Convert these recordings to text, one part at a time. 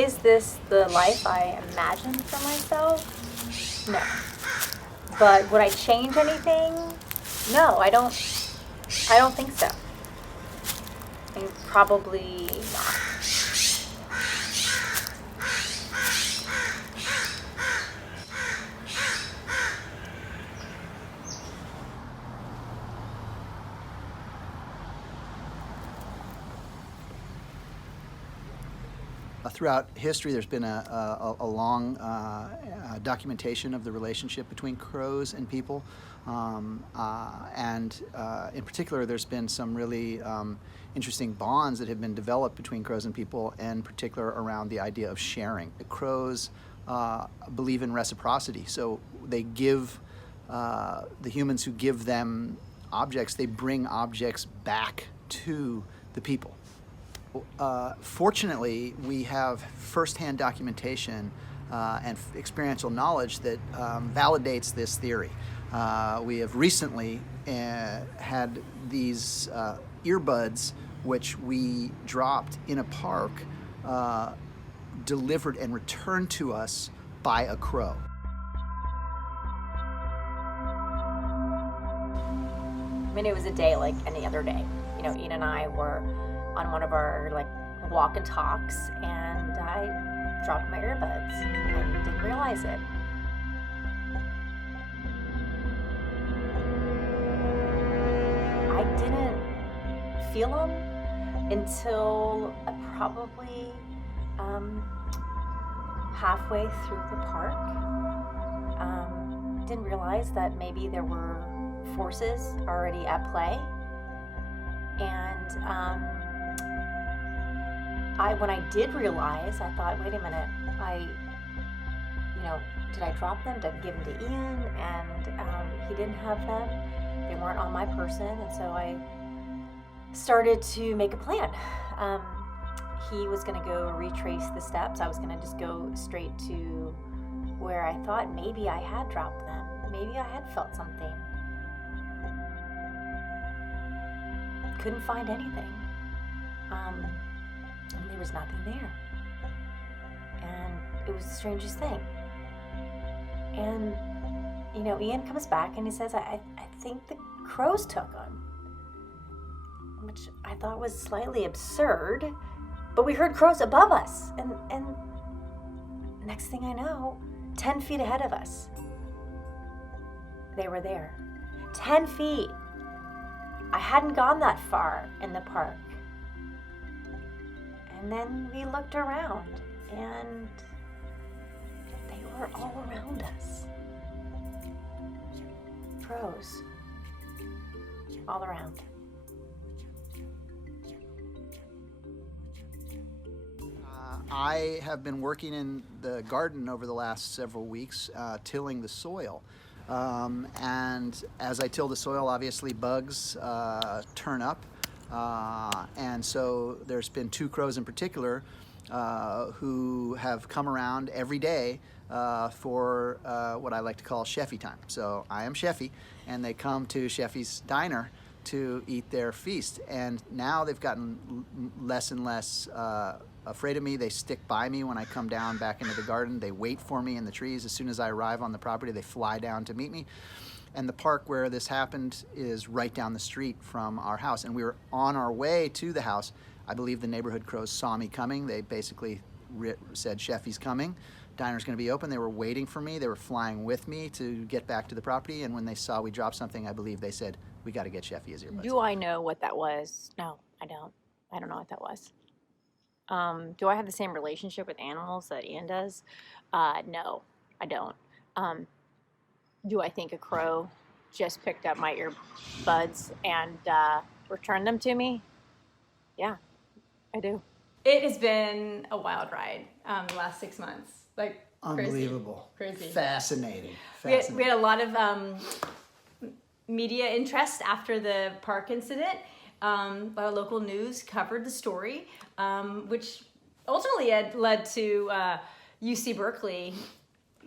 Is this the life I imagined for myself? No. But would I change anything? No, I don't think so. I mean, probably not. Throughout history, there's been a long documentation of the relationship between crows and people. And in particular, there's been some really interesting bonds that have been developed between crows and people, in particular around the idea of sharing. The crows believe in reciprocity, so they give the humans who give them objects, they bring objects back to the people. Fortunately, we have firsthand documentation and experiential knowledge that validates this theory. We have recently had these earbuds, which we dropped in a park, delivered and returned to us by a crow. I mean, it was a day like any other day. You know, Ian and I were on one of our walk and talks, and I dropped my earbuds and didn't realize it. I didn't feel them until probably halfway through the park. Didn't realize that maybe there were forces already at play. And when I did realize, I thought, wait a minute, did I drop them? Did I give them to Ian? And he didn't have them. They weren't on my person. And so I started to make a plan. He was going to go retrace the steps. I was going to just go straight to where I thought maybe I had dropped them. Maybe I had felt something. Couldn't find anything. And there was nothing there. And it was the strangest thing. And, Ian comes back and he says, I think the crows took them. Which I thought was slightly absurd. But we heard crows above us. And next thing I know, 10 feet ahead of us, they were there. 10 feet. I hadn't gone that far in the park. And then we looked around, and they were all around us. Crows. All around. I have been working in the garden over the last several weeks, tilling the soil. And as I till the soil, obviously bugs turn up. And so there's been 2 crows in particular who have come around every day for what I like to call Chefy time. So I am Chefy, and they come to Chefy's diner to eat their feast. And now they've gotten less and less afraid of me. They stick by me when I come down back into the garden. They wait for me in the trees. As soon as I arrive on the property, they fly down to meet me. And the park where this happened is right down the street from our house. And we were on our way to the house. I believe the neighborhood crows saw me coming. They basically said, Chefy's coming. Diner's going to be open. They were waiting for me. They were flying with me to get back to the property. And when they saw we dropped something, I believe they said, we got to get Chefy his earbuds. Do I know what that was? No, I don't. I don't know what that was. Do I have the same relationship with animals that Ian does? No, I don't. Do I think a crow just picked up my earbuds and returned them to me? Yeah, I do. It has been a wild ride the last 6 months. Unbelievable. Crazy. Fascinating. We had a lot of media interest after the park incident. A lot of local news covered the story, which ultimately had led to UC Berkeley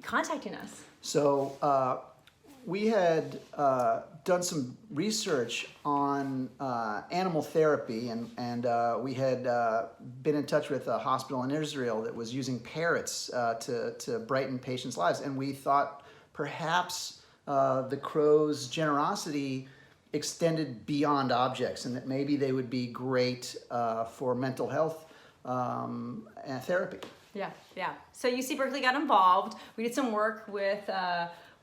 contacting us. So we had done some research on animal therapy, and we had been in touch with a hospital in Israel that was using parrots to brighten patients' lives. And we thought perhaps the crow's generosity extended beyond objects, and that maybe they would be great for mental health and therapy. Yeah. So UC Berkeley got involved. We did some work with,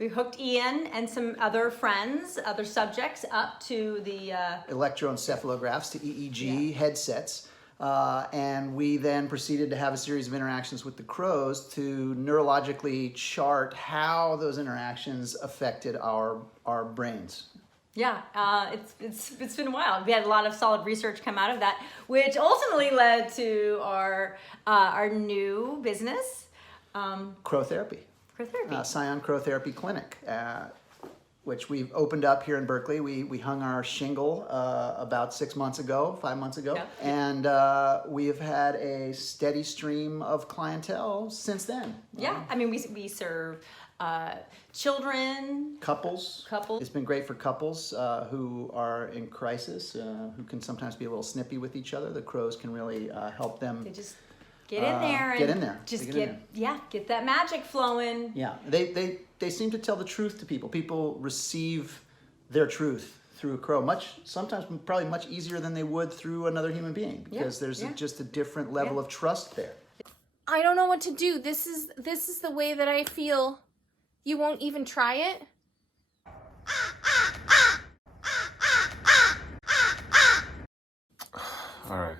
we hooked Ian and some other friends, other subjects up to the... electroencephalographs, to EEG headsets. And we then proceeded to have a series of interactions with the crows to neurologically chart how those interactions affected our brains. Yeah, it's been wild. We had a lot of solid research come out of that, which ultimately led to our new business, Crow therapy. Scion Crow Therapy Clinic, which we've opened up here in Berkeley. We hung our shingle about 5 months ago, Yeah. and we have had a steady stream of clientele since then. Yeah, I mean we serve children, Couples. Couples. It's been great for couples who are in crisis, who can sometimes be a little snippy with each other. The crows can really help them. They just get in there and get in there. Just They get in there. get that magic flowing. Yeah, they seem to tell the truth to people. People receive their truth through a crow sometimes probably much easier than they would through another human being, because there's just a different level of trust there. I don't know what to do. This is the way that I feel. You won't even try it? All right.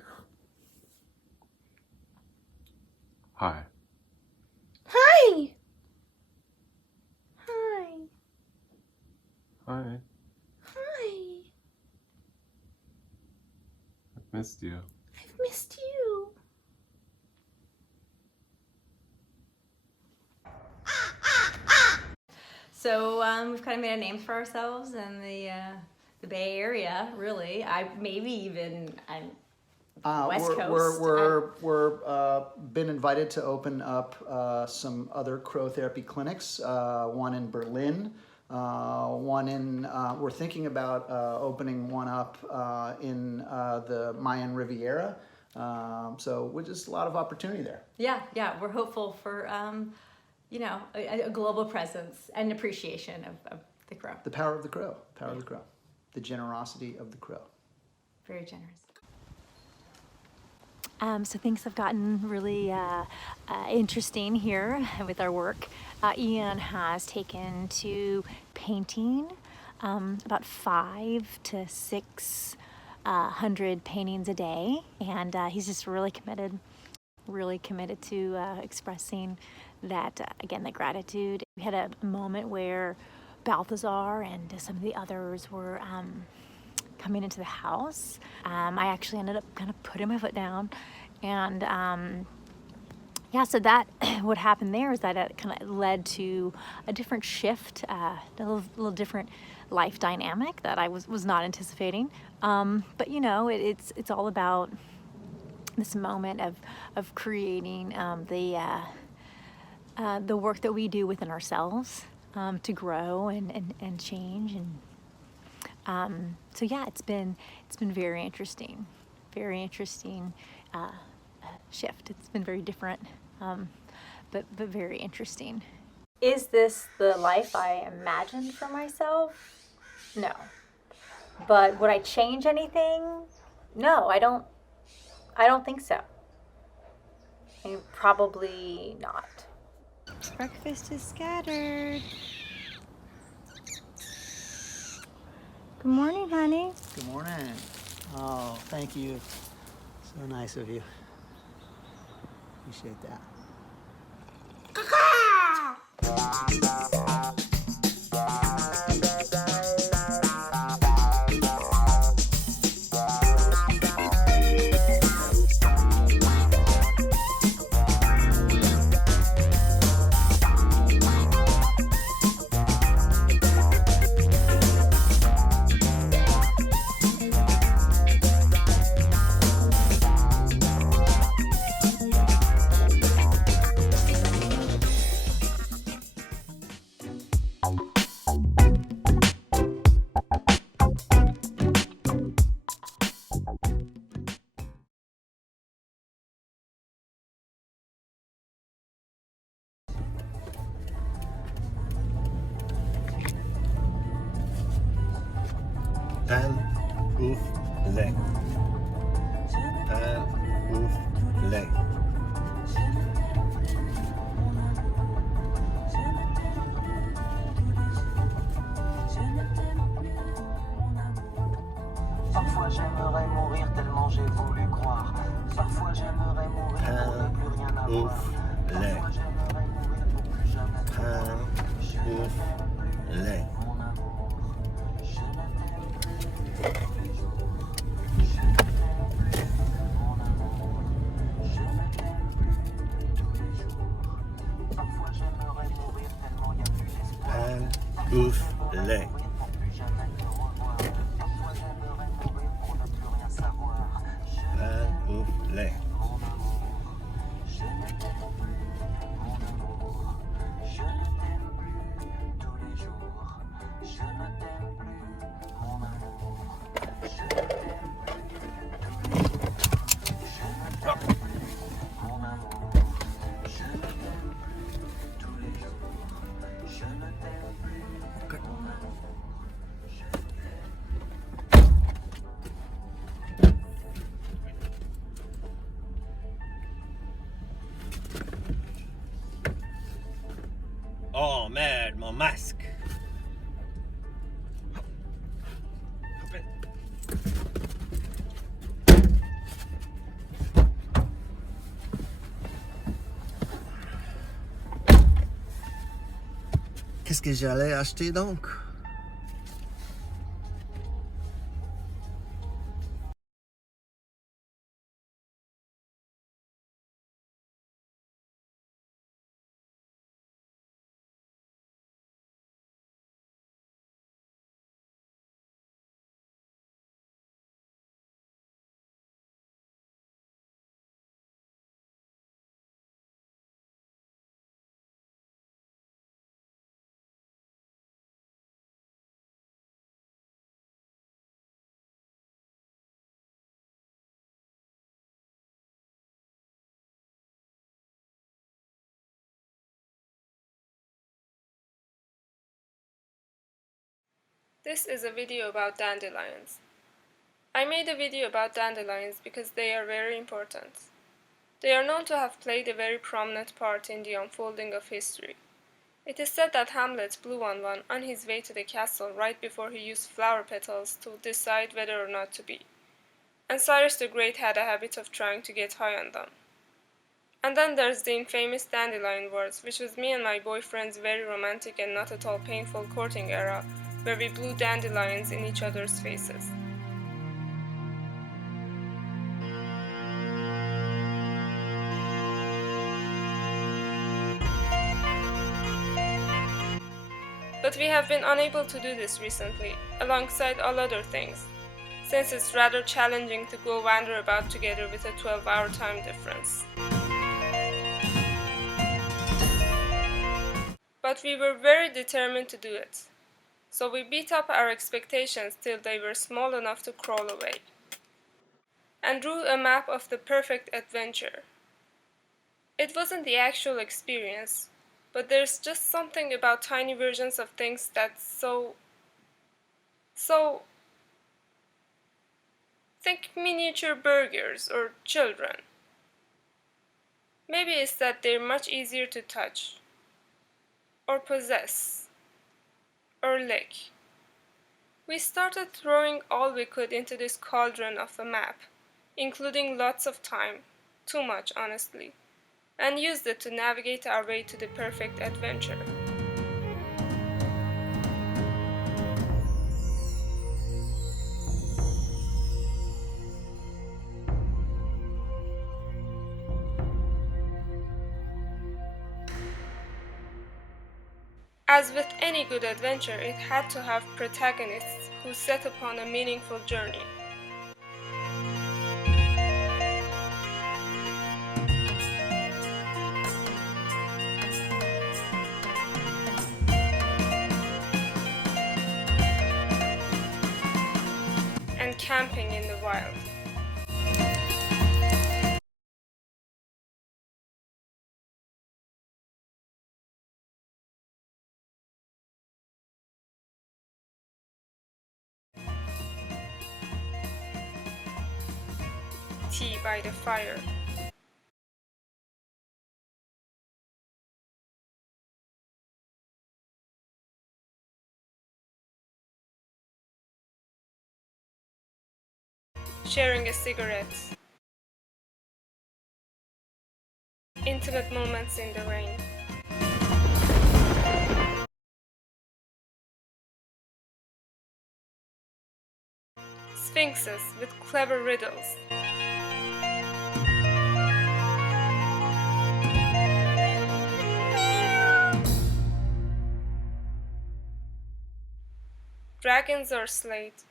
Hi. Hi! Hi. Hi. Hi. I've missed you. I've missed you. So we've kind of made a name for ourselves in the Bay Area, really. Maybe even West Coast. We're been invited to open up some other crow therapy clinics. One in Berlin. We're thinking about opening one up in the Mayan Riviera. So we're just a lot of opportunity there. Yeah, we're hopeful for a global presence and appreciation of the crow. The power of the crow. Power of the crow. The generosity of the crow. Very generous. So things have gotten really interesting here with our work. Ian has taken to painting about 500 to 600 paintings a day, and he's just really committed to expressing that, again, the gratitude. We had a moment where Balthazar and some of the others were coming into the house. I actually ended up kind of putting my foot down, and so that what happened there is that it kind of led to a different shift, a little different life dynamic that I was not anticipating. But it's all about this moment of creating the work that we do within ourselves to grow and change, and so it's been very interesting shift. It's been very different, but very interesting. Is this the life I imagined for myself? No. But would I change anything? No, I don't think so. Probably not. Breakfast is scattered. Good morning, honey. Good morning. Oh, thank you. So nice of you. Appreciate that. ouf, lait. Pain, ouf, lait. Parfois j'aimerais mourir tellement j'ai voulu croire. Parfois j'aimerais mourir pour ne plus rien avoir. Ouf, lait. Parfois j'aimerais mourir pour plus jamais te voir. Pain, Je ne ouf, t'aime plus, lait. mon amour. Je ne t'aime plus tous les jours. Je ne t'aime plus, mon amour. Je ne t'aime plus tous les jours. Parfois j'aimerais mourir tellement il n'y a plus d'espoir. Pain, ouf, lait. Mourir pour plus jamais te revoir. Parfois j'aimerais mourir pour ne plus rien savoir. Je ne Pain, ouf, lait. mon amour, je ne t'aime plus, mon amour, je ne t'aime plus tous les jours, je ne t'aime plus, mon amour, je ne t'aime plus tous les jours, je ne t'aime plus, mon amour, je ne t'aime plus tous les jours, je ne t'aime plus, mon amour, je ne t'aime. Oh merde, mon masque. Qu'est-ce que j'allais acheter donc? This is a video about dandelions. I made a video about dandelions because they are very important. They are known to have played a very prominent part in the unfolding of history. It is said that Hamlet blew on one on his way to the castle right before he used flower petals to decide whether or not to be. And Cyrus the Great had a habit of trying to get high on them. And then there's the infamous dandelion wars, which was me and my boyfriend's very romantic and not at all painful courting era, where we blew dandelions in each other's faces. But we have been unable to do this recently, alongside all other things, since it's rather challenging to go wander about together with a 12-hour time difference. But we were very determined to do it, so we beat up our expectations till they were small enough to crawl away, and drew a map of the perfect adventure. It wasn't the actual experience, but there's just something about tiny versions of things that's so... Think miniature burgers or children. Maybe it's that they're much easier to touch, or possess, or lick. We started throwing all we could into this cauldron of a map, including lots of time, too much honestly, and used it to navigate our way to the perfect adventure. As with any good adventure, it had to have protagonists who set upon a meaningful journey. And camping in the wild. tea by the fire. Sharing a cigarette. Intimate moments in the rain. Sphinxes with clever riddles. Dragons or slate.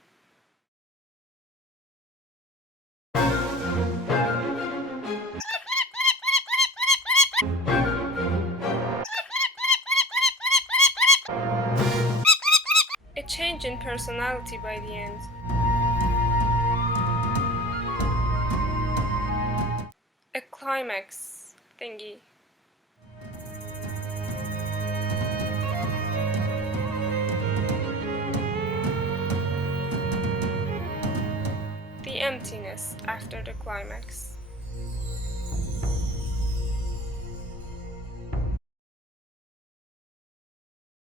A change in personality by the end. A climax thingy. The emptiness after the climax.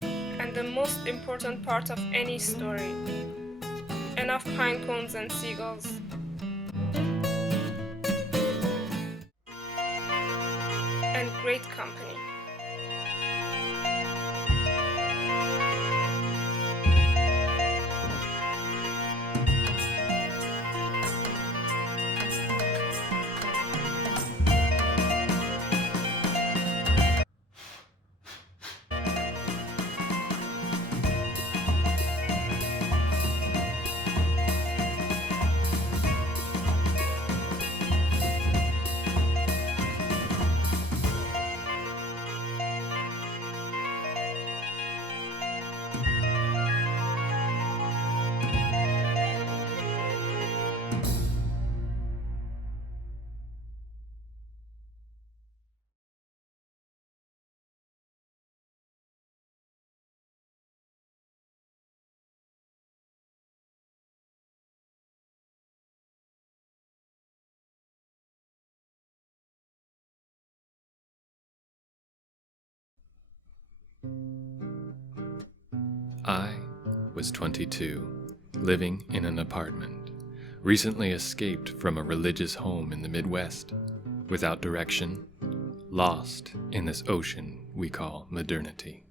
And the most important part of any story. Enough pine cones and seagulls. And great company. I was 22, living in an apartment, recently escaped from a religious home in the Midwest, without direction, lost in this ocean we call modernity.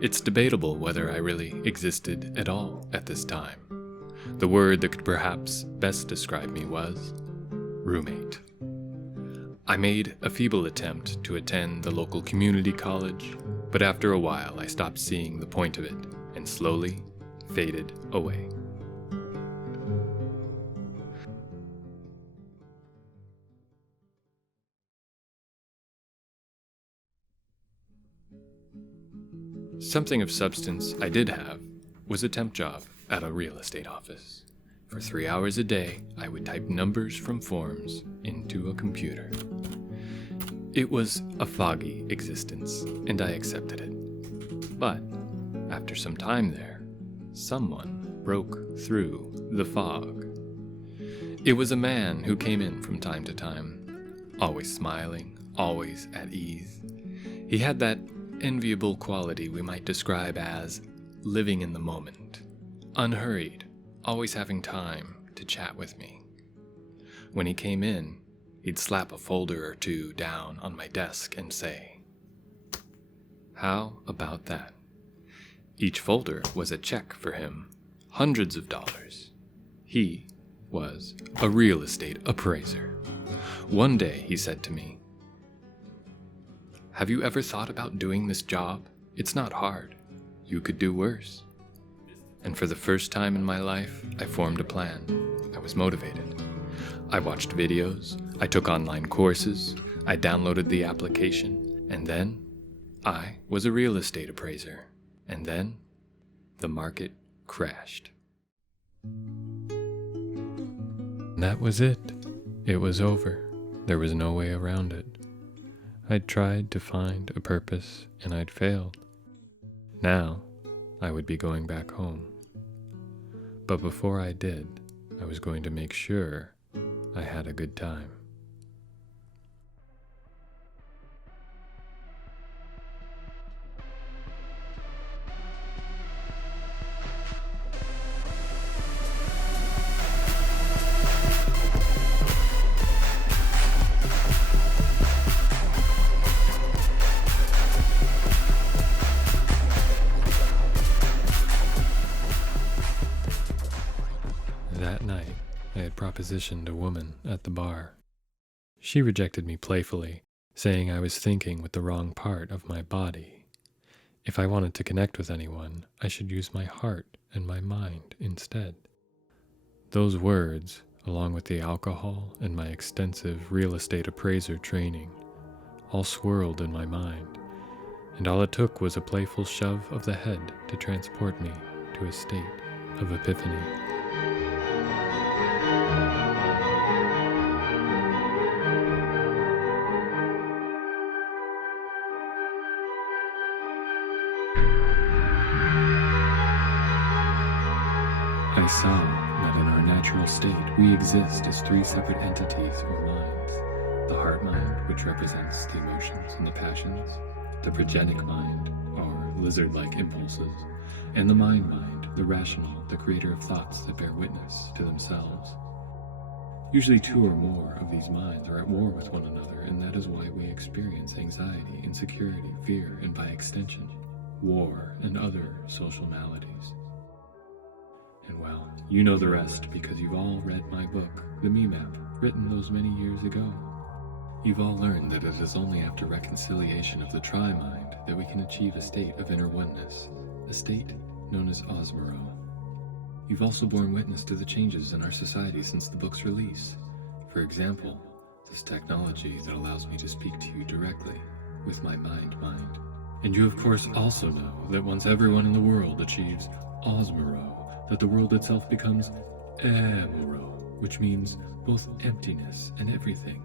It's debatable whether I really existed at all at this time. The word that could perhaps best describe me was roommate. I made a feeble attempt to attend the local community college, but after a while I stopped seeing the point of it and slowly faded away. Something of substance I did have was a temp job at a real estate office. For 3 hours a day, I would type numbers from forms into a computer. It was a foggy existence, and I accepted it. But after some time there, someone broke through the fog. It was a man who came in from time to time, always smiling, always at ease. He had that enviable quality we might describe as living in the moment, unhurried, always having time to chat with me. When he came in, he'd slap a folder or two down on my desk and say, "How about that?" Each folder was a check for him, hundreds of dollars. He was a real estate appraiser. One day he said to me, "Have you ever thought about doing this job? It's not hard. You could do worse." And for the first time in my life, I formed a plan. I was motivated. I watched videos, I took online courses, I downloaded the application, and then I was a real estate appraiser. And then the market crashed. That was it. It was over. There was no way around it. I'd tried to find a purpose and I'd failed. Now, I would be going back home. But before I did, I was going to make sure I had a good time. That night, I had propositioned a woman at the bar. She rejected me playfully, saying I was thinking with the wrong part of my body. If I wanted to connect with anyone, I should use my heart and my mind instead. Those words, along with the alcohol and my extensive real estate appraiser training, all swirled in my mind, and all it took was a playful shove of the head to transport me to a state of epiphany. I saw that in our natural state we exist as three separate entities or minds. The heart mind, which represents the emotions and the passions, the progenic mind, or lizard-like impulses, and the mind, the rational, the creator of thoughts that bear witness to themselves. Usually two or more of these minds are at war with one another, and that is why we experience anxiety, insecurity, fear, and by extension, war and other social maladies. And well, you know the rest because you've all read my book, The Me Map, written those many years ago. You've all learned that it is only after reconciliation of the tri-mind that we can achieve a state of inner oneness, a state known as Osmero. You've also borne witness to the changes in our society since the book's release. For example, this technology that allows me to speak to you directly with my mind. And you of course also know that once everyone in the world achieves Osmero, that the world itself becomes Amero, which means both emptiness and everything,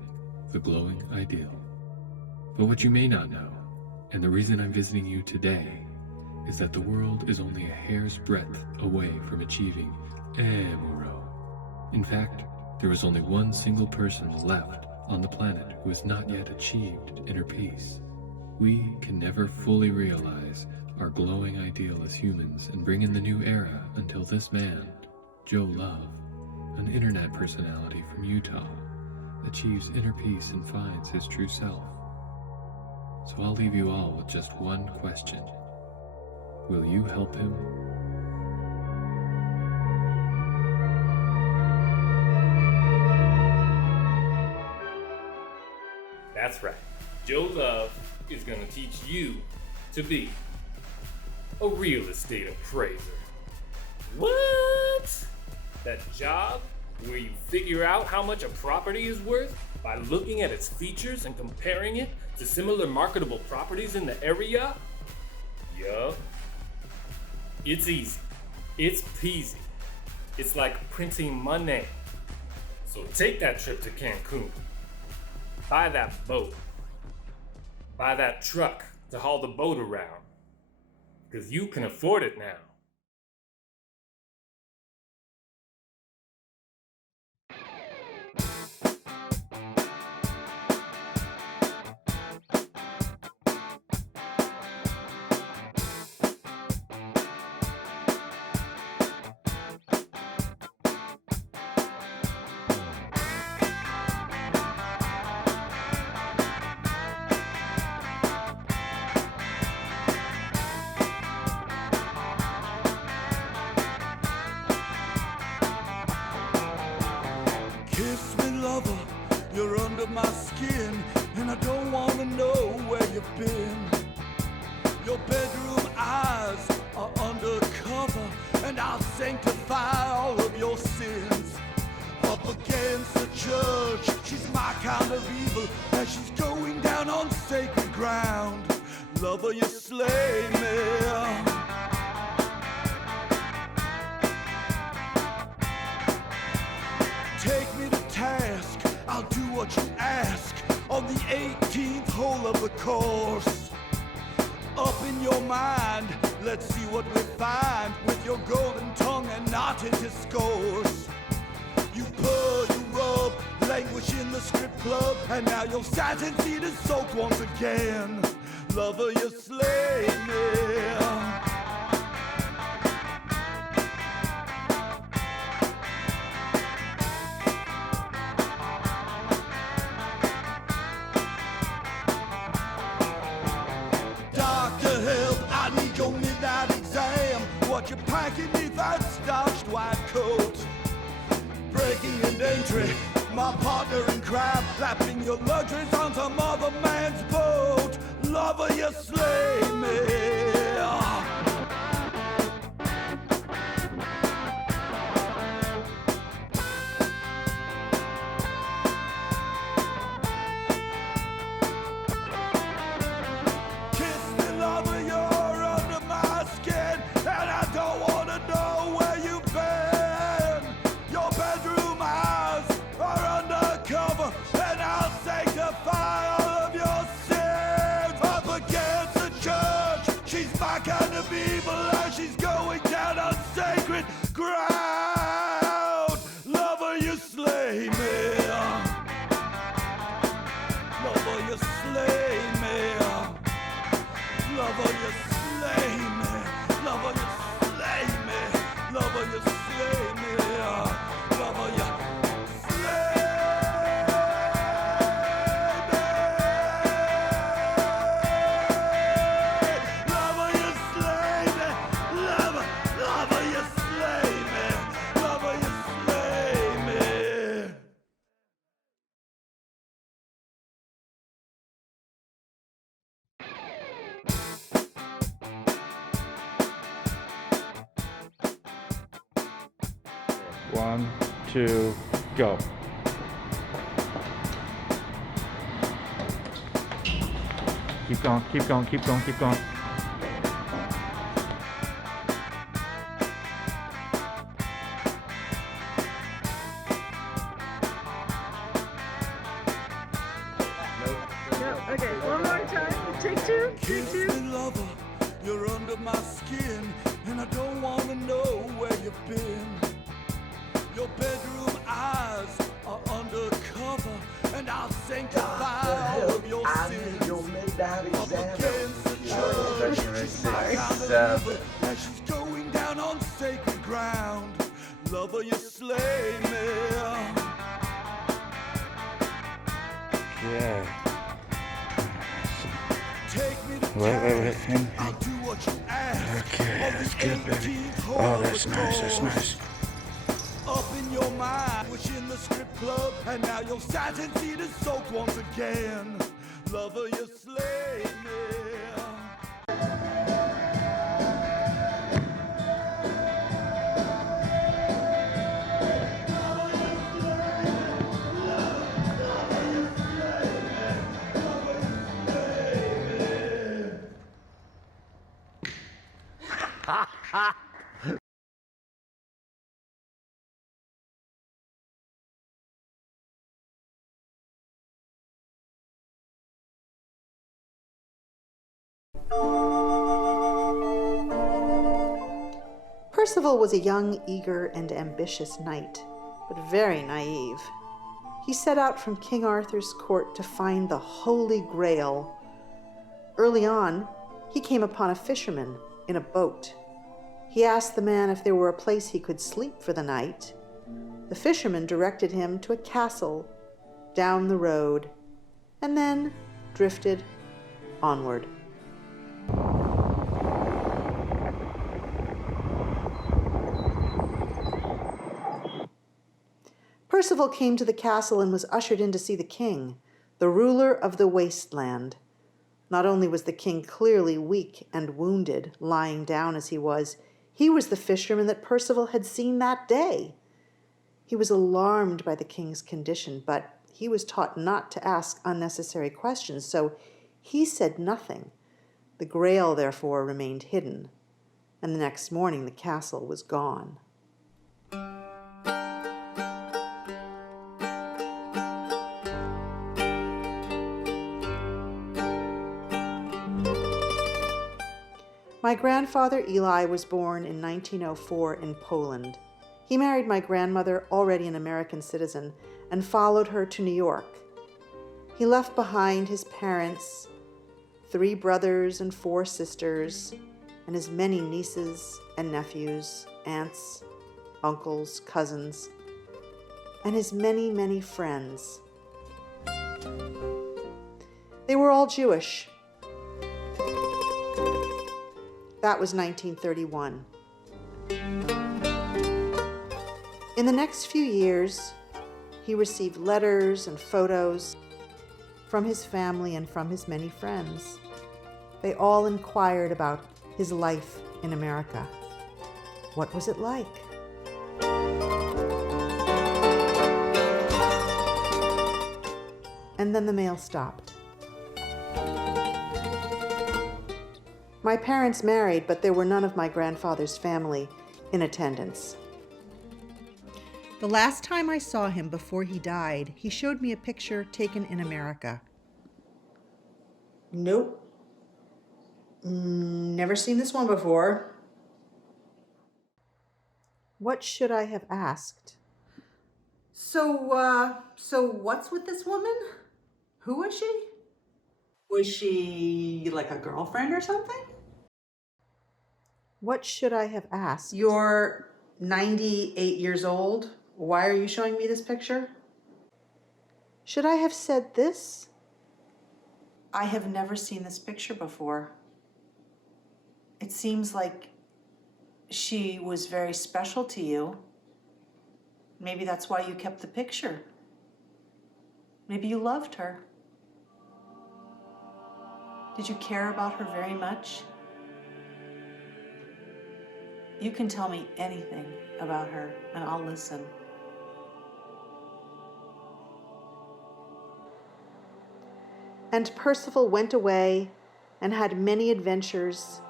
the glowing ideal. But what you may not know, and the reason I'm visiting you today, is that the world is only a hair's breadth away from achieving Amero. In fact, there is only one single person left on the planet who has not yet achieved inner peace. We can never fully realize our glowing ideal as humans and bring in the new era until this man, Joe Love, an internet personality from Utah, achieves inner peace and finds his true self. So I'll leave you all with just one question. Will you help him? That's right. Joe Love is going to teach you to be a real estate appraiser. What? That job where you figure out how much a property is worth by looking at its features and comparing it to similar marketable properties in the area? Yup. It's easy. It's peasy. It's like printing money. So take that trip to Cancun. Buy that boat. Buy that truck to haul the boat around. Because you can afford it now. Kiss me, lover, you're under my skin, and I don't wanna know where you've been. Your bedroom eyes are undercover, and I'll sanctify all of your sins. Up against the church, she's my kind of evil, and she's going down on sacred ground. Lover, you slay me. Take me to task, I'll do what you ask on the 18th hole of the course. Up in your mind, let's see what we find with your golden tongue and knotted discourse. You purr, you rub, and now your satin seat is soaked once again. Lover, you slay me. Doctor, help, I need your midnight exam. What you packing neath that starched white coat? Breaking and entry, my partner in crime, lapping your luxuries on some other man's boat. Lover, you slay me. She's going down on sacred ground. Lover, you slay me. Lover, you slay me. Lover, you slay me. Lover, you slay me. Lover, you slay me. Lover, you slay me. One, two, go. Keep going, keep going, keep going, keep going. Okay, one more time. Take two. Take two. Lover, you're under my skin, and I don't want to know where you've been. Your bedroom eyes are undercover, and I'll sanctify all of your sins. Up against the church, she's my kind of lover, and she's going down on sacred ground. Lover, you slay me. Yeah. Take me to Wait. I'll do what you ask. Okay, that's good, baby. Oh, that's nice, that's nice. Up in your mind, wishing the strip club, and now your satin seat is soaked once again. Lover, you slay me. Percival was a young, eager, and ambitious knight, but very naive. He set out from King Arthur's court to find the Holy Grail. Early on, he came upon a fisherman in a boat. He asked the man if there were a place he could sleep for the night. The fisherman directed him to a castle down the road, and then drifted onward. Percival came to the castle and was ushered in to see the king, the ruler of the wasteland. Not only was the king clearly weak and wounded, lying down as he was the fisherman that Percival had seen that day. He was alarmed by the king's condition, but he was taught not to ask unnecessary questions, so he said nothing. The Grail, therefore, remained hidden, and the next morning the castle was gone. My grandfather Eli was born in 1904 in Poland. He married my grandmother, already an American citizen, and followed her to New York. He left behind his parents, 3 brothers and 4 sisters, and his many nieces and nephews, aunts, uncles, cousins, and his many, many friends. They were all Jewish. That was 1931. In the next few years, he received letters and photos from his family and from his many friends. They all inquired about his life in America. What was it like? And then the mail stopped. My parents married, but there were none of my grandfather's family in attendance. The last time I saw him before he died, he showed me a picture taken in America. Nope. Never seen this one before. What should I have asked? So what's with this woman? Who was she? Was she like a girlfriend or something? What should I have asked? You're 98 years old. Why are you showing me this picture? Should I have said this? I have never seen this picture before. It seems like she was very special to you. Maybe that's why you kept the picture. Maybe you loved her. Did you care about her very much? You can tell me anything about her and I'll listen. And Percival went away and had many adventures,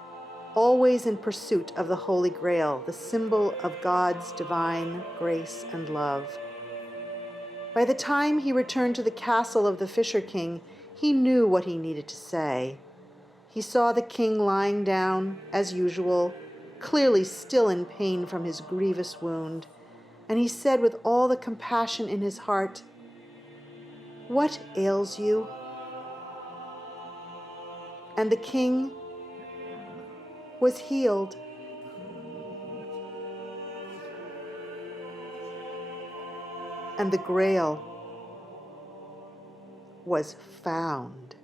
always in pursuit of the Holy Grail, the symbol of God's divine grace and love. By the time he returned to the castle of the Fisher King, he knew what he needed to say. He saw the king lying down, as usual, clearly still in pain from his grievous wound, and he said with all the compassion in his heart, "What ails you?" And the king was healed. And the Grail was found.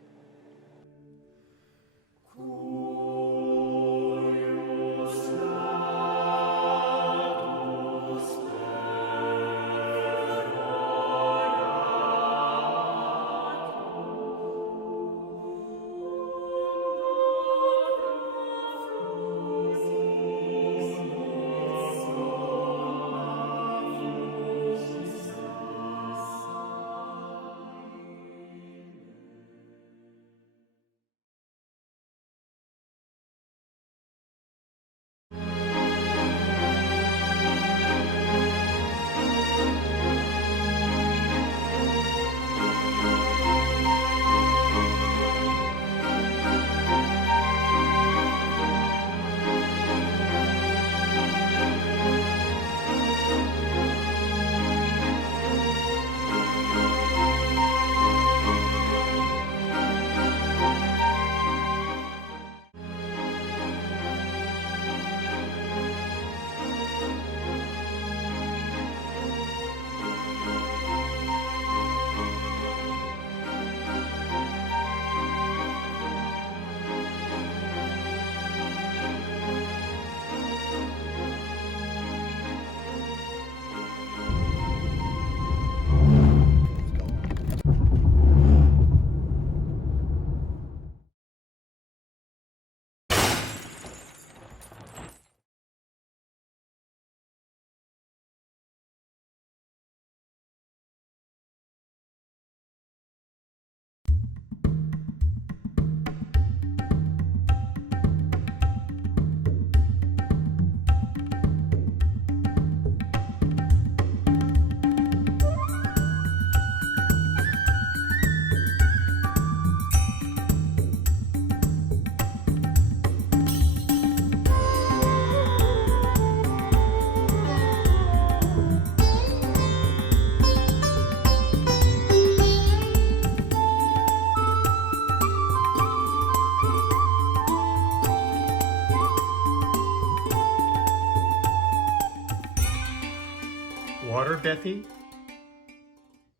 Bethy?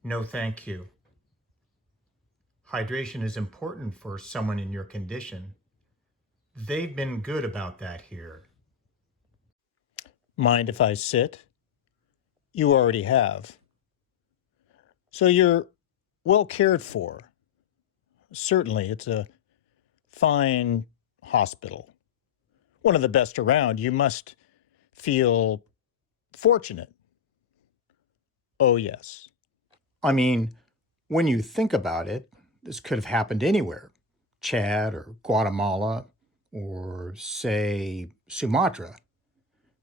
No, thank you. Hydration is important for someone in your condition. They've been good about that here. Mind if I sit? You already have. So you're well cared for. Certainly, it's a fine hospital. One of the best around. You must feel fortunate. Oh, yes. I mean, when you think about it, this could have happened anywhere. Chad or Guatemala or, say, Sumatra.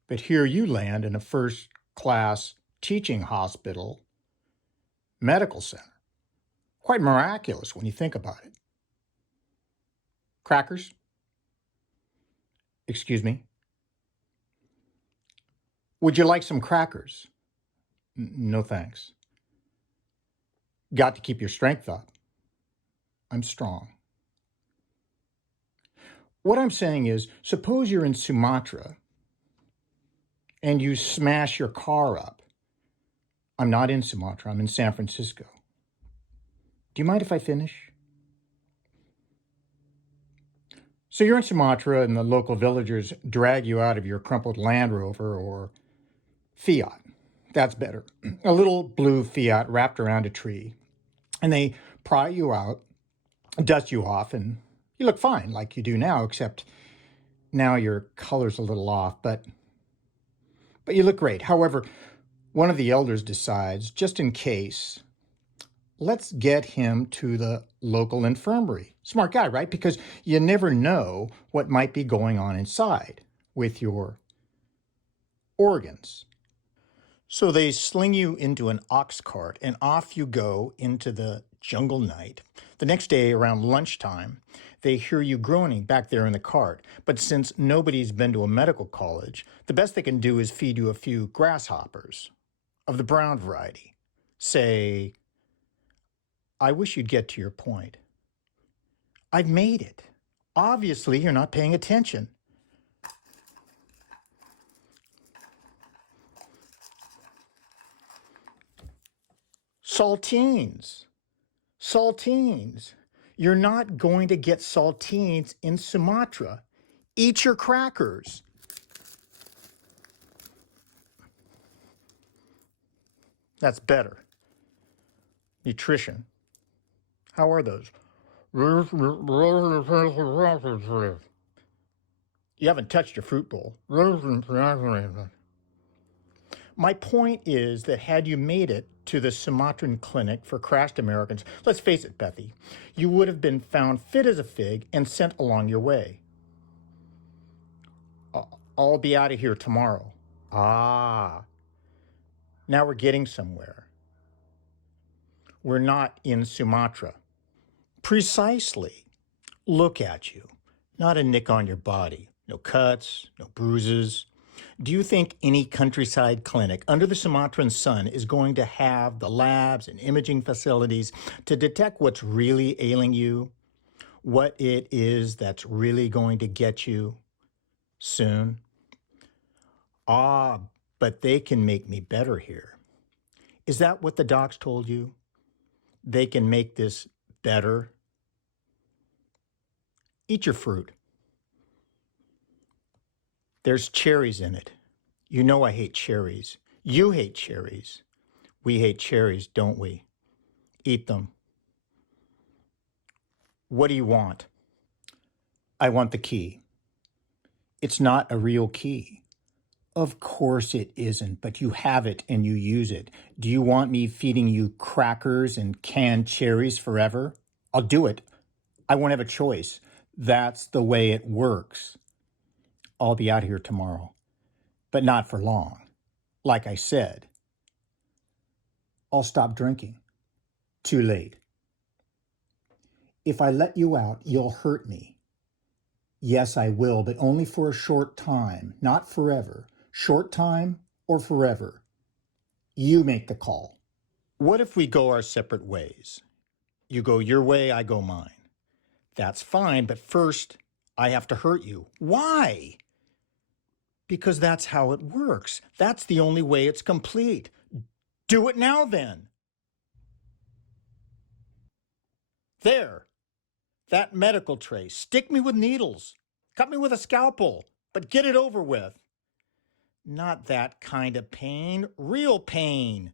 But here you land in a first-class teaching hospital, medical center. Quite miraculous when you think about it. Crackers? Excuse me? Would you like some crackers? No, thanks. Got to keep your strength up. I'm strong. What I'm saying is, suppose you're in Sumatra and you smash your car up. I'm not in Sumatra, I'm in San Francisco. Do you mind if I finish? So you're in Sumatra and the local villagers drag you out of your crumpled Land Rover or Fiat. That's better. A little blue Fiat wrapped around a tree. And they pry you out, dust you off, and you look fine like you do now, except now your color's a little off, but you look great. However, one of the elders decides, just in case, let's get him to the local infirmary. Smart guy, right? Because you never know what might be going on inside with your organs. So they sling you into an ox cart and off you go into the jungle night. The next day around lunchtime, they hear you groaning back there in the cart. But since nobody's been to a medical college, the best they can do is feed you a few grasshoppers of the brown variety. Say, I wish you'd get to your point. I've made it. Obviously, you're not paying attention. Saltines. Saltines. You're not going to get saltines in Sumatra. Eat your crackers. That's better. Nutrition. How are those? You haven't touched your fruit bowl. My point is that had you made it to the Sumatran clinic for crashed Americans, let's face it, Bethy, you would have been found fit as a fig and sent along your way. I'll be out of here tomorrow. Ah, now we're getting somewhere. We're not in Sumatra. Precisely. Look at you. Not a nick on your body. No cuts, no bruises. Do you think any countryside clinic under the Sumatran sun is going to have the labs and imaging facilities to detect what's really ailing you? What it is that's really going to get you soon? Ah, but they can make me better here. Is that what the docs told you? They can make this better? Eat your fruit. There's cherries in it. You know I hate cherries. You hate cherries. We hate cherries, don't we? Eat them. What do you want? I want the key. It's not a real key. Of course it isn't, but you have it and you use it. Do you want me feeding you crackers and canned cherries forever? I'll do it. I won't have a choice. That's the way it works. I'll be out here tomorrow, but not for long. Like I said, I'll stop drinking. Too late. If I let you out, you'll hurt me. Yes, I will, but only for a short time, not forever. Short time or forever. You make the call. What if we go our separate ways? You go your way, I go mine. That's fine, but first, I have to hurt you. Why? Because that's how it works. That's the only way it's complete. Do it now then. There, that medical tray. Stick me with needles. Cut me with a scalpel, but get it over with. Not that kind of pain, real pain.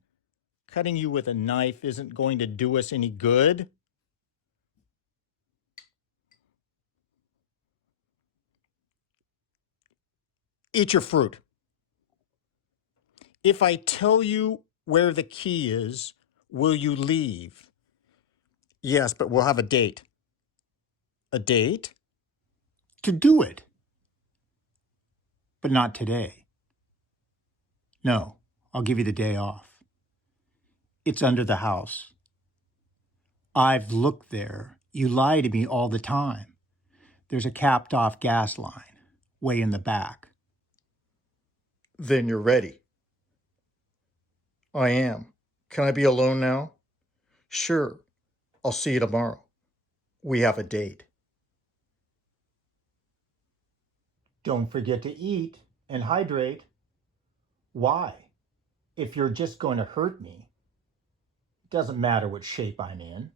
Cutting you with a knife isn't going to do us any good. Eat your fruit. If I tell you where the key is, will you leave? Yes, but we'll have a date. A date? To do it. But not today. No, I'll give you the day off. It's under the house. I've looked there. You lie to me all the time. There's a capped off gas line, way in the back. Then you're ready. I am. Can I be alone now? Sure. I'll see you tomorrow. We have a date. Don't forget to eat and hydrate. Why? If you're just going to hurt me, it doesn't matter what shape I'm in.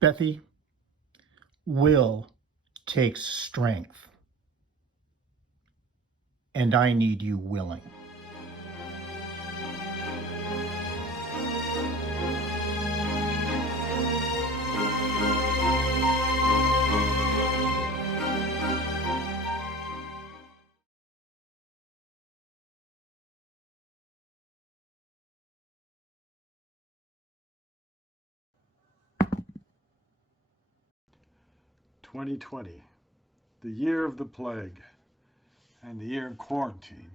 Bethy, will takes strength. And I need you willing. "2020, the year of the plague, and the year of quarantine.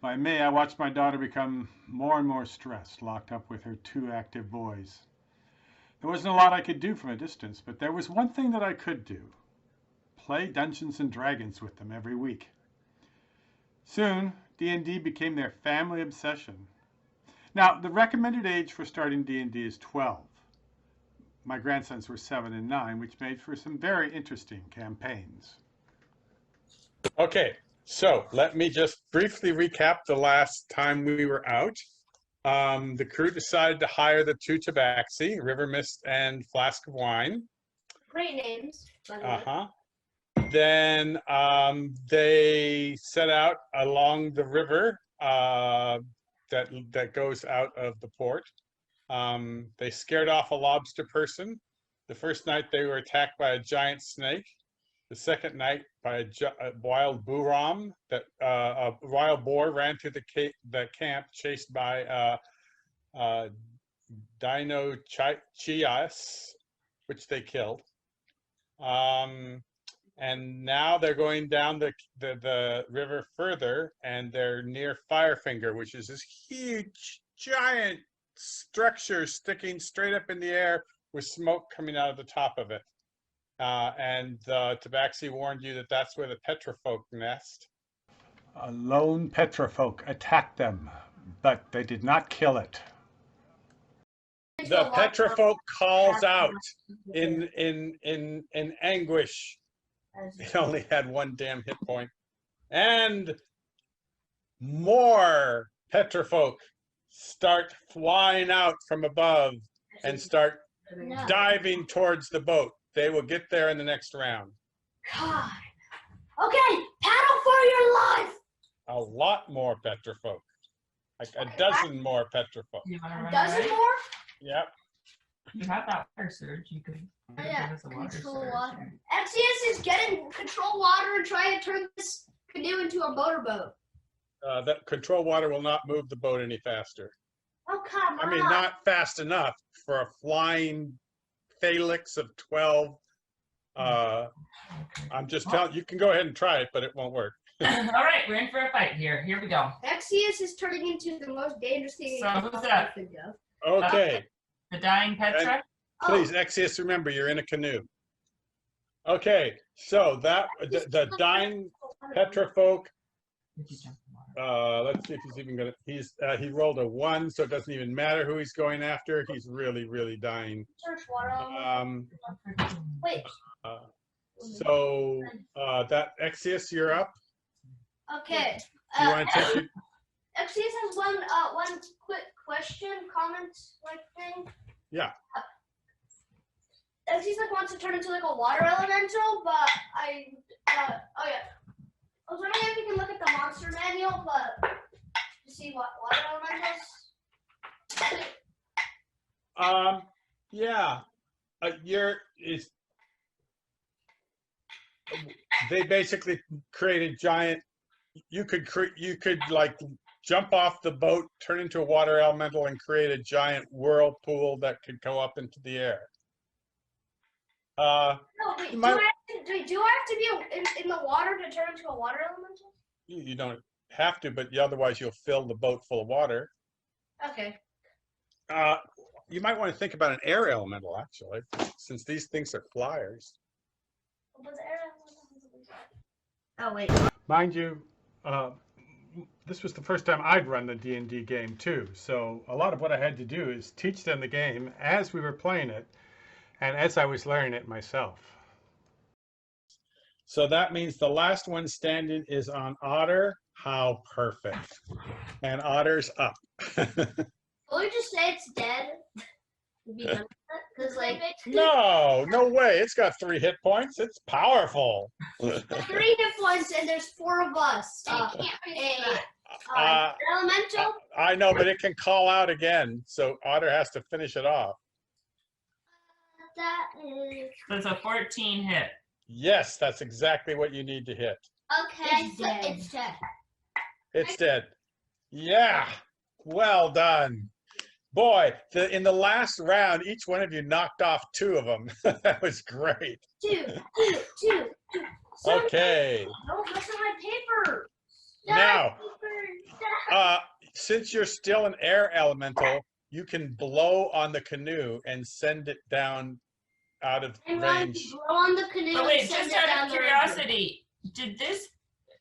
By May, I watched my daughter become more and more stressed, locked up with her 2 active boys. There wasn't a lot I could do from a distance, but there was one thing that I could do: play Dungeons and Dragons with them every week. Soon, D&D became their family obsession. Now, the recommended age for starting D&D is 12. My grandsons were 7 and 9, which made for some very interesting campaigns. Okay, so let me just briefly recap the last time we were out. The crew decided to hire the 2 tabaxi, River Mist and Flask of Wine. Great names. By the way. Then they set out along the river that goes out of the port. They scared off a lobster person. The first night they were attacked by a giant snake. The second night by a wild buram. A wild boar ran through the camp, chased by dino chias, which they killed. And now they're going down the river further, and they're near Firefinger, which is this huge, giant structure sticking straight up in the air with smoke coming out of the top of it. And Tabaxi warned you that that's where the Petrofolk nest. A lone Petrofolk attacked them, but they did not kill it. The Petrofolk calls out in anguish. It only had 1 damn hit point. And more Petrofolk start flying out from above and start diving towards the boat. They will get there in the next round. God. Okay, paddle for your life. A lot more Petrofolk. Like a dozen more Petrofolk. A dozen more? Yep. You have that water surge. You could give us a water Control surge. water. XCS is getting control water and trying to turn this canoe into a motorboat. That control water will not move the boat any faster. Oh, come on. I mean, not fast enough for a flying phalanx of 12. I'm just telling you, can go ahead and try it, but it won't work. All right, we're in for a fight here. Here we go. XCS is turning into the most dangerous thing So you who's can that? think of. Okay. The dying Petra? And please, Exius, remember, you're in a canoe. Okay, so that the dying Petrofolk. Let's see if he's even gonna. He rolled a 1, so it doesn't even matter who he's going after. He's really, really dying. Wait. So that Exius, you're up. Okay. You want to take your... Actually, this has one quick question, comment like thing. Yeah. Xyz like wants to turn into like a water elemental, but I was wondering if you can look at the monster manual, but to see what water elementals. Yeah. They basically created giant. You could like jump off the boat, turn into a water elemental, and create a giant whirlpool that could go up into the air. No, wait, do I have to be in the water to turn into a water elemental? You don't have to, but otherwise you'll fill the boat full of water. Okay. You might want to think about an air elemental, actually, since these things are flyers. Oh wait. Mind you, this was the first time I'd run the D&D game too, so a lot of what I had to do is teach them the game as we were playing it and as I was learning it myself. So that means the last one standing is on Otter. How perfect. And Otter's up. Will we just say it's dead? Because like No way. It's got 3 hit points. It's powerful. 3 hit points and there's 4 of us. Elemental. I know, but it can call out again, so Otter has to finish it off. That is. That's a 14 hit. Yes, that's exactly what you need to hit. Okay, so it's dead. It's dead. Yeah. Well done. Boy, in the last round, each one of you knocked off 2 of them. That was great. Two. Okay. No, that's not my paper. Now, since you're still an air elemental, you can blow on the canoe and send it down out of range. Blow on the canoe. But wait, just out of curiosity, did this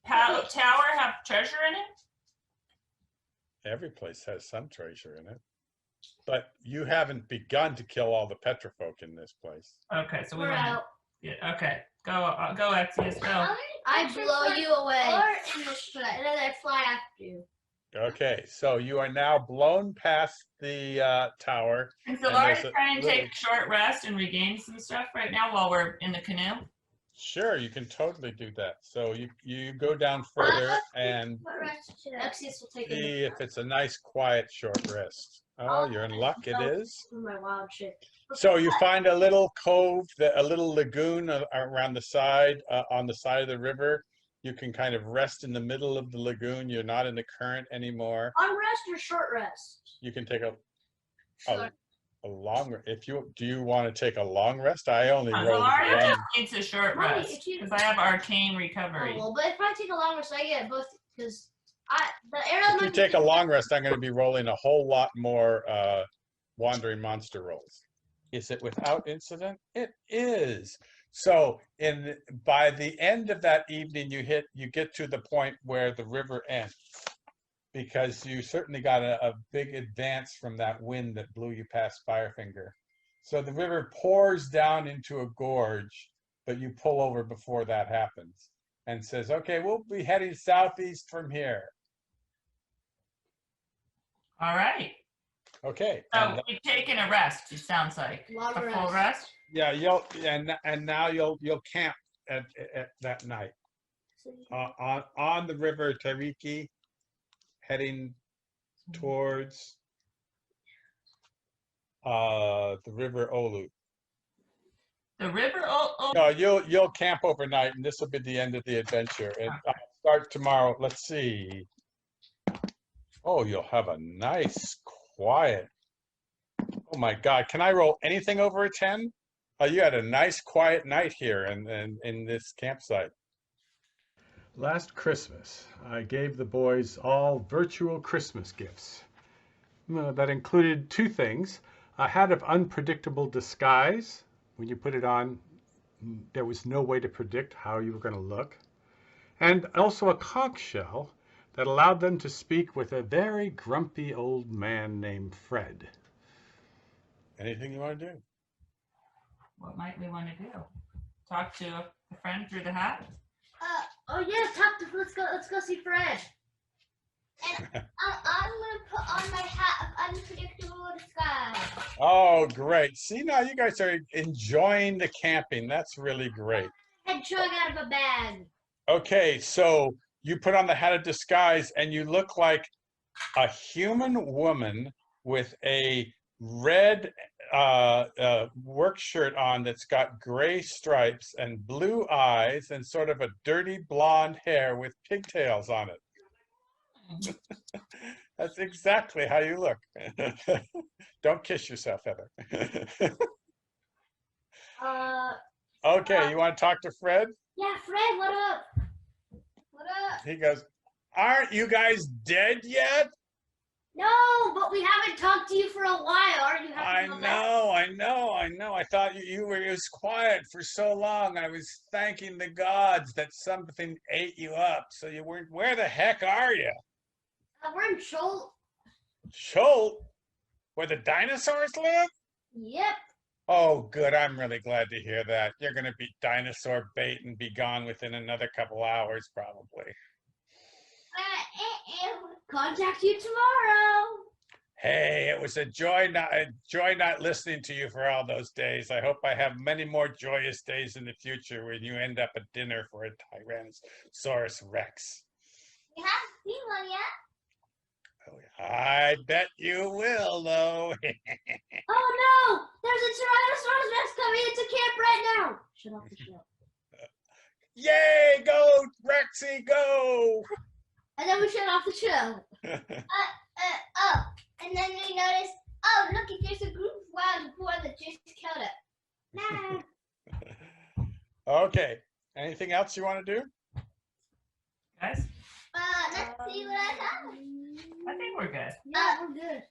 tower have treasure in it? Every place has some treasure in it. But you haven't begun to kill all the petrifolk in this place. Okay, so we're out. Yeah, okay, go Exyz, go. I blow you away, and then I fly after you. Okay, so you are now blown past the tower. Is the Lord trying to take a short rest and regain some stuff right now while we're in the canoe? Sure, you can totally do that. So you go down further and see if it's a nice, quiet, short rest. Oh, you're in luck. It is. My wild shit. So you find a little cove, a little lagoon around the side, on the side of the river. You can kind of rest in the middle of the lagoon. You're not in the current anymore. Long rest or short rest? You can take a long. Do you want to take a long rest? I only rolled Alaria one. just needs a short rest because I have arcane recovery. Oh, well, but if I take a long rest, I get both because the air If you take a long rest, I'm going to be rolling a whole lot more wandering monster rolls. Is it without incident? It is. So by the end of that evening, you get to the point where the river ends, because you certainly got a big advance from that wind that blew you past Firefinger. So the river pours down into a gorge, but you pull over before that happens and says, okay, we'll be heading southeast from here. All right. Okay. So we've taken a rest, it sounds like. A full rest? Yeah, now you'll camp at that night on the river Tariki, heading towards the river Olu. The river Olu? No, you'll camp overnight, and this will be the end of the adventure. And I'll start tomorrow. Let's see. Oh, you'll have a nice, quiet. Oh my God! Can I roll anything over a 10? Oh, you had a nice, quiet night here in this campsite. Last Christmas, I gave the boys all virtual Christmas gifts. That included 2 things: a hat of unpredictable disguise. When you put it on, there was no way to predict how you were going to look. And also a conch shell that allowed them to speak with a very grumpy old man named Fred. Anything you want to do? What might we want to do? Talk to a friend through the hat? Oh yeah, let's go see Fred. And I'm gonna put on my hat of unpredictable disguise. Oh, great. See, now you guys are enjoying the camping. That's really great. And Chong out of a bag. Okay, so you put on the hat of disguise and you look like a human woman with a red work shirt on that's got gray stripes and blue eyes and sort of a dirty blonde hair with pigtails on it. That's exactly how you look. Don't kiss yourself, Heather. Okay, you want to talk to Fred? Yeah, Fred, what up? What up? He goes, aren't you guys dead yet? No, but we haven't talked to you for a while. Are you happy about that? I know. I thought you were, it was quiet for so long. I was thanking the gods that something ate you up. So you weren't, where the heck are you? We're in Chol. Shuch? Where the dinosaurs live? Yep. Oh, good. I'm really glad to hear that. You're going to be dinosaur bait and be gone within another couple hours, probably. Contact you tomorrow. Hey, it was a joy not listening to you for all those days. I hope I have many more joyous days in the future when you end up at dinner for a Tyrannosaurus Rex. We haven't seen one yet. I bet you will, though. Oh no! There's a Tyrannosaurus Rex coming into camp right now. Shut off the show. Yay! Go, Rexy, go! And then we shut off the show. Oh, and then we notice, oh, look, there's a group of wild boar that just killed it. Nah. Okay. Anything else you want to do? Guys, Let's see what I have. I think we're good. Yeah, we're good.